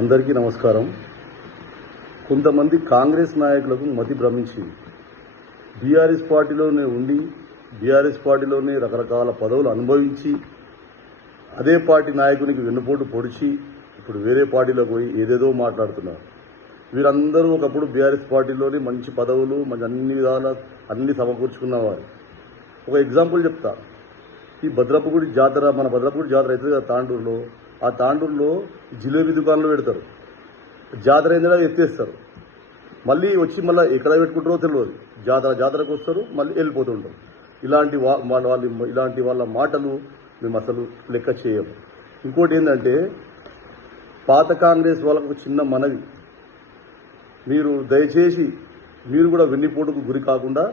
అందరికీ నమస్కారం. కొంతమంది కాంగ్రెస్ నాయకులకు మతి భ్రమించి బీఆర్ఎస్ పార్టీలోనే ఉండి బీఆర్ఎస్ పార్టీలోనే రకరకాల పదవులు అనుభవించి అదే పార్టీ నాయకునికి వెన్నుపోటు పొడిచి ఇప్పుడు వేరే పార్టీలోకి పోయి ఏదేదో మాట్లాడుతున్నారు. వీరందరూ ఒకప్పుడు బీఆర్ఎస్ పార్టీలోని మంచి పదవులు మంచి అన్ని విధాల అన్ని సమకూర్చుకున్నవారు. ఒక ఎగ్జాంపుల్ చెప్తా. ఈ భద్రపగుడి జాతర, మన భద్రపగుడి జాతర అవుతుంది కదా తాండూరులో. ఆ తాండూరులో జిలేబీ దుకాణాలు పెడతారు. జాతర ఏంటంటే ఎత్తేస్తారు. మళ్ళీ వచ్చి మళ్ళీ ఎక్కడ పెట్టుకుంటారో తెలియదు. జాతరకు వస్తారు, మళ్ళీ వెళ్ళిపోతుంటారు. ఇలాంటి వాళ్ళ మాటలు మేము అసలు లెక్క చేయము. ఇంకోటి ఏంటంటే, పాత కాంగ్రెస్ వాళ్ళకు చిన్న మనవి, మీరు దయచేసి మీరు కూడా వెన్నిపోటుకు గురి కాకుండా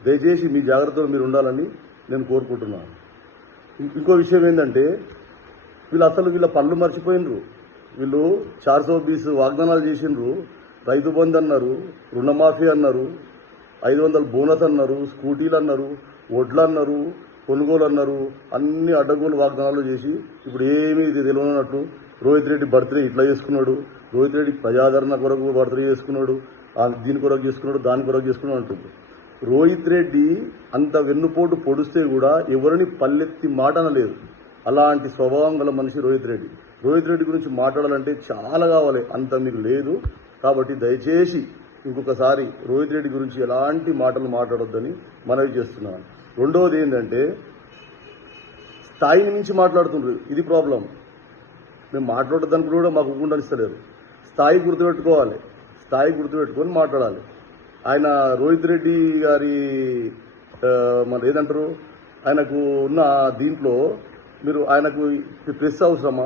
దయచేసి మీ జాగ్రత్తలో మీరు ఉండాలని నేను కోరుకుంటున్నాను. ఇంకో విషయం ఏంటంటే, వీళ్ళ పనులు మర్చిపోయినరు. వీళ్ళు 420 వాగ్దానాలు చేసిండ్రు. రైతు బంధు అన్నారు, రుణమాఫీ అన్నారు, 500 బోనస్ అన్నారు, స్కూటీలు అన్నారు, వడ్లు అన్నారు, కొనుగోలు అన్నారు. అన్ని అడ్డగోలు వాగ్దానాలు చేసి ఇప్పుడు ఏమీ ఇది తెలియనట్లు రోహిత్ రెడ్డి బర్త్డే ఇట్లా చేసుకున్నాడు, రోహిత్ రెడ్డి ప్రజాదరణ కొరకు బర్త్డే చేసుకున్నాడు, దీని కొరకు చేసుకున్నాడు, దాని కొరకు చేసుకున్నాడు అంటుంది. రోహిత్ రెడ్డి అంత వెన్నుపోటు పొడిస్తే కూడా ఎవరిని పల్లెత్తి మాట అనలేదు. అలాంటి స్వభావం గల మనిషి రోహిత్ రెడ్డి. రోహిత్ రెడ్డి గురించి మాట్లాడాలంటే చాలా కావాలి, అంత మీకు లేదు. కాబట్టి దయచేసి ఇంకొకసారి రోహిత్ రెడ్డి గురించి ఎలాంటి మాటలు మాట్లాడొద్దని మనవి చేస్తున్నాను. రెండవది ఏంటంటే, స్థాయిని మించి మాట్లాడుతుండ్రు. ఇది ప్రాబ్లం. మేము మాట్లాడొద్దని కూడా మాకు ఉండనిస్తలేరు. స్థాయి గుర్తుపెట్టుకోవాలి, స్థాయి గుర్తుపెట్టుకొని మాట్లాడాలి. ఆయన రోహిత్ రెడ్డి గారి మరి ఏదంటారు, ఆయనకు ఉన్న దీంట్లో మీరు ఆయనకు ప్రెస్ అవసరమా?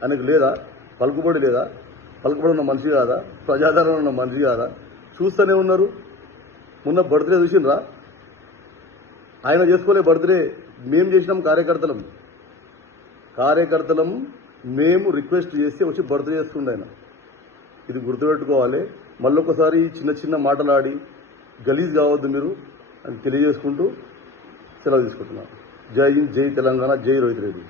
ఆయనకు లేదా? పలుకుబడి లేదా? పలుకుబడి ఉన్న మనిషి కాదా? ప్రజాదరణ ఉన్న మనిషి కాదా? చూస్తూనే ఉన్నారు. మొన్న బర్త్డే చూసిండ్రా? ఆయన చేసుకోలే బర్త్డే, మేము చేసినాం. కార్యకర్తలం మేము రిక్వెస్ట్ చేసి వచ్చి బర్త్డే చేసుకుండే ఆయన. ఇది గుర్తుపెట్టుకోవాలి. మళ్ళొకసారి చిన్న మాటలాడి గలీజ్ కావద్దు మీరు అని తెలియజేసుకుంటూ సెలవు తీసుకుంటున్నాను. జై హింద్, జై తెలంగాణ, జై రోహిత్ రెడ్డి.